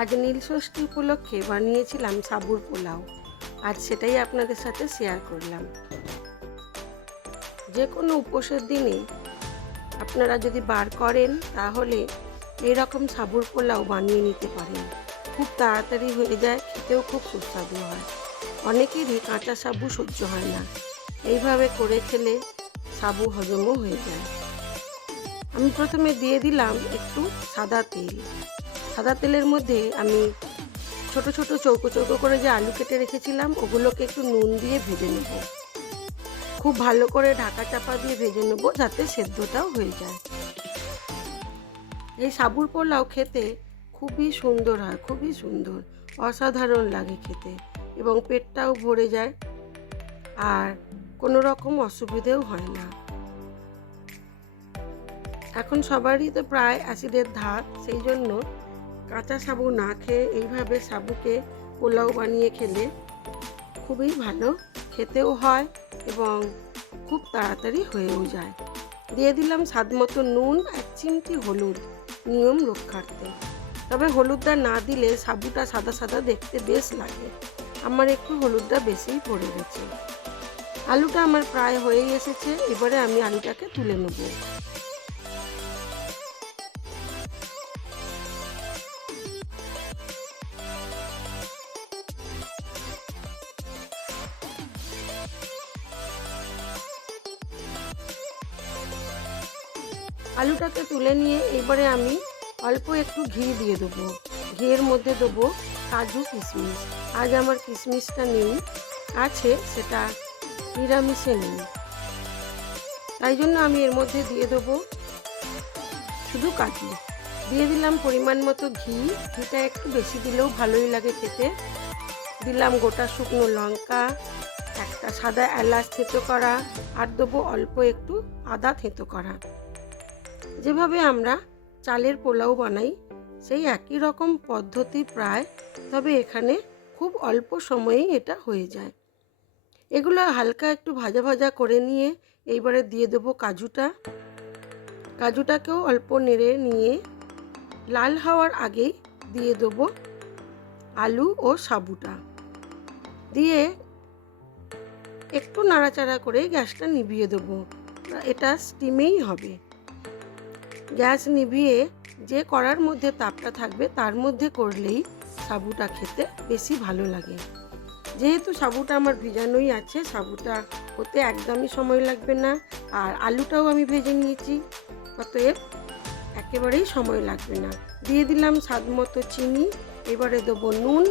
আজ নীলষষ্ঠী উপলক্ষে বানিয়েছিলাম সাবুর পোলাও। আজ সেটাই আপনাদের সাথে শেয়ার করলাম। যে কোনো উপোসের দিনে আপনারা যদি বার করেন তাহলে এইরকম সাবুর পোলাও বানিয়ে নিতে পারেন। খুব তাড়াতাড়ি হয়ে যায়, খেতেও খুব সুস্বাদু হয়। অনেকেরই কাঁচা সাবু সহ্য হয় না, এইভাবে করে খেলে সাবু হজমও হয়ে যায়। আমি প্রথমে দিয়ে দিলাম একটু সাদা তেল। সাদা তেলের মধ্যে আমি ছোট ছোট চৌকো চৌকো করে যে আলু কেটে রেখেছিলাম ওগুলোকে একটু নুন দিয়ে ভেজে নেব। খুব ভালো করে ঢাকা চাপা দিয়ে ভেজে নেব যাতে সেদ্ধটাও হয়ে যায়। এই সাবুর পোলাও খেতে খুবই সুন্দর হয়, খুবই সুন্দর, অসাধারণ লাগে খেতে, এবং পেটটাও ভরে যায় আর কোনো রকম অসুবিধেও হয় না। এখন সবারই তো প্রায় অ্যাসিডের ধাত, সেই জন্য কাঁচা সাবু না খেয়ে এইভাবে সাবুকে পোলাও বানিয়ে খেলে খুবই ভালো, খেতেও হয় এবং খুব তাড়াতাড়ি হয়েও যায়। দিয়ে দিলাম স্বাদ মতো নুন, 1 চিমটি হলুদ, নিয়ম রক্ষার্থে। তবে হলুদটা না দিলে সাবুটা সাদা সাদা দেখতে বেশ লাগে। আমার একটু হলুদটা বেশিই পড়ে গেছে। আলুটা আমার প্রায় হয়েই এসেছে, এবারে আমি আলুটাকে তুলে নেব। আলুটাকে তুলে নিয়ে এবারে আমি অল্প একটু ঘি দিয়ে দেবো। ঘিয়ের মধ্যে দেবো কাজু কিশমিশ। আজ আমার কিশমিশটা নেই, আছে সেটা নিরামিষে নেই, তাই জন্য আমি এর মধ্যে দিয়ে দেবো শুধু কাজু। দিয়ে দিলাম পরিমাণ মতো ঘি, ঘিটা একটু বেশি দিলেও ভালোই লাগে খেতে। দিলাম গোটা শুকনো লঙ্কা, একটা সাদা এলাচ থেঁতো করা, আর দেবো অল্প একটু আদা থেঁতো করা। যেভাবে আমরা চালের পোলাও বানাই সেই একই রকম পদ্ধতি প্রায়, তবে এখানে খুব অল্প সময়েই এটা হয়ে যায়। এগুলো হালকা একটু ভাজা ভাজা করে নিয়ে এইবারে দিয়ে দেবো কাজুটাকেও অল্প নেড়ে নিয়ে লাল হওয়ার আগেই দিয়ে দেবো আলু ও সাবুটা দিয়ে একটু নাড়াচাড়া করে গ্যাসটা নিভিয়ে দেবো। এটা স্টিমেই হবে। গ্যাস নিভিয়ে যে কড়ার মধ্যে তাপটা থাকবে তার মধ্যে করলেই সাবুটা খেতে বেশি ভালো লাগে। যেহেতু সাবুটা আমার ভিজানোই আছে, সাবুটা হতে একদমই সময় লাগবে না, আর আলুটাও আমি ভেজে নিয়েছি, অতএব একেবারেই সময় লাগবে না। দিয়ে দিলাম স্বাদ মতো চিনি, এবারে দেবো নুন।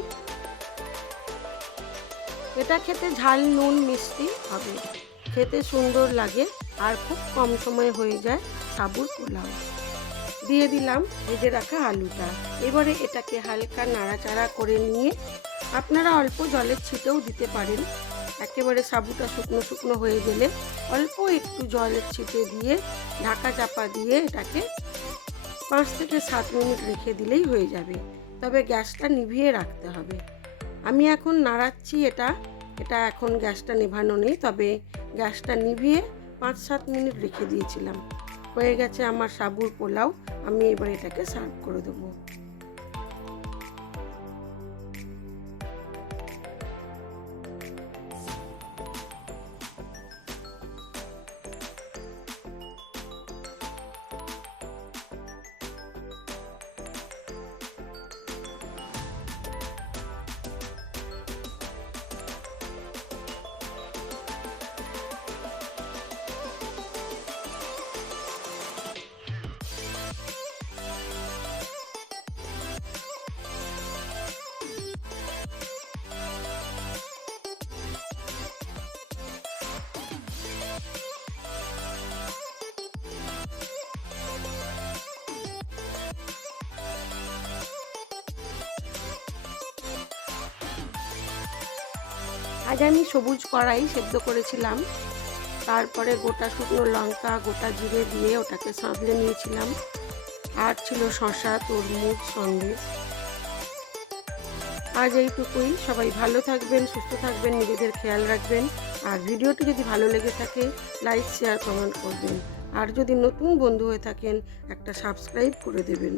এটা খেতে ঝাল নুন মিষ্টি হবে, খেতে সুন্দর লাগে আর খুব কম সময়ে হয়ে যায় সাবুর পোলাও। দিয়ে দিলাম ভেজে রাখা আলুটা। এবারে এটাকে হালকা নাড়াচাড়া করে নিয়ে আপনারা অল্প জলের ছিটেও দিতে পারেন। একেবারে সাবুটা শুকনো শুকনো হয়ে গেলে অল্প একটু জলের ছিটে দিয়ে ঢাকা চাপা দিয়ে এটাকে 5 থেকে 7 মিনিট রেখে দিলেই হয়ে যাবে। তবে গ্যাসটা নিভিয়ে রাখতে হবে। আমি এখন নাড়াচ্ছি এটা এখন গ্যাসটা নেভানো নেই, তবে গ্যাসটা নিভিয়ে 5-7 মিনিট রেখে দিয়েছিলাম। হয়ে গেছে আমার সাবুর পোলাও। আমি এবার এটাকে সার্ভ করে দেবো। আজ আমি সবুজ কড়াই সেদ্ধ করেছিলাম, তারপরে গোটা শুকনো লঙ্কা গোটা জিরে দিয়ে ওটাকে সাঁতলে নিয়েছিলাম, আর ছিল শসা, তরমুজ, সন্দেশ। আজ এইটুকুই। সবাই ভালো থাকবেন, সুস্থ থাকবেন, নিজেদের খেয়াল রাখবেন। আর ভিডিওটি যদি ভালো লেগে থাকে লাইক, শেয়ার, কমেন্ট করবেন। আর যদি নতুন বন্ধু হয়ে থাকেন একটা সাবস্ক্রাইব করে দেবেন।